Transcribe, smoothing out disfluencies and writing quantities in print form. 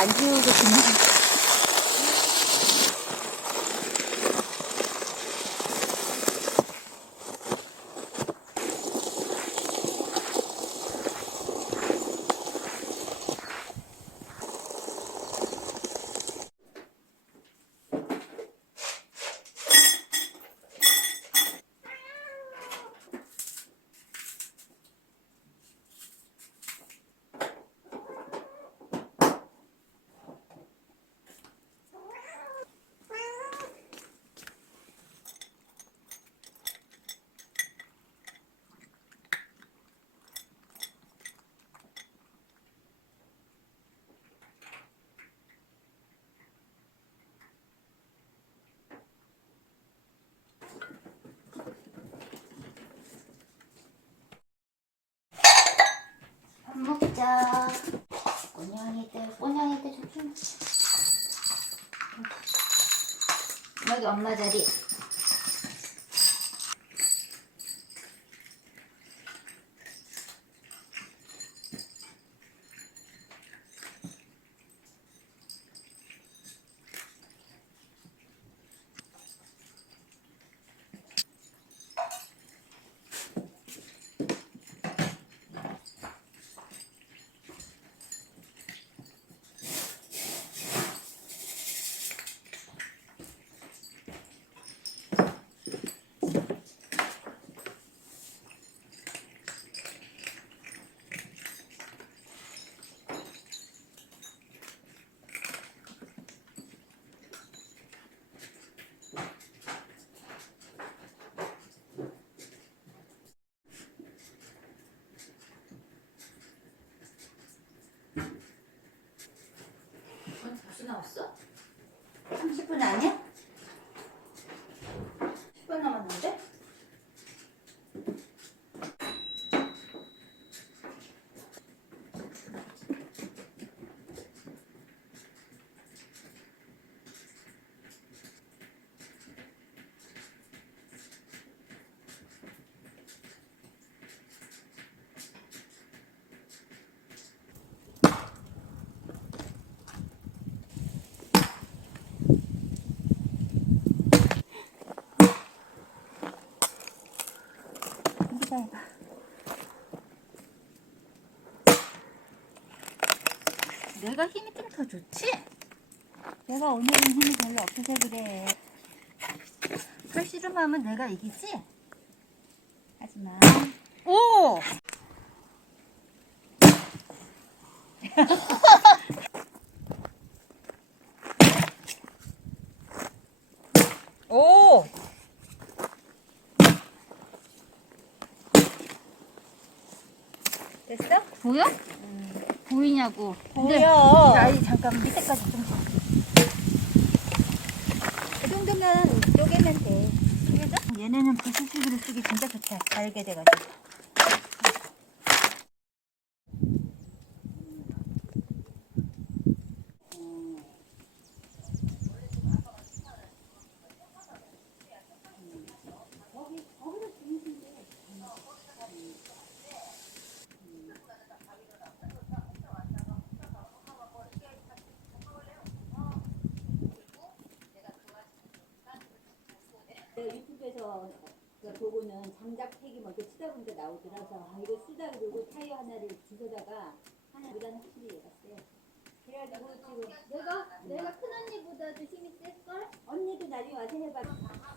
안 지우고 그냥. 밥 먹자. 꼬냥이들 조심. 여기 엄마 자리. 벌써 나왔어? 30분 아니야? 10분 남았는데? 여기다 해봐. 내가 힘이 좀 더 좋지? 내가 오늘은 힘이 별로 없어서 그래. 팔씨름하면 내가 이기지? 하지마. 오! 오! 됐어? 보여? 보이냐고. 보여. 아니 잠깐 밑에까지 좀. 이 정도면 쪼개면 돼. 쪼개져? 얘네는 부스식으로 쓰기 진짜 좋다. 잘게 돼가지고. 유튜브에서 보고는 장작팩이 뭐 이렇게 치다 보니까 나오더라서 이거 쓰다 그러고 타이어 하나를 주워다가 하나보다는 확실히 얘가 세. 그래가지고 지금 내가 큰 언니보다도 힘이 셀걸? 언니도 나중에 와서 해봐.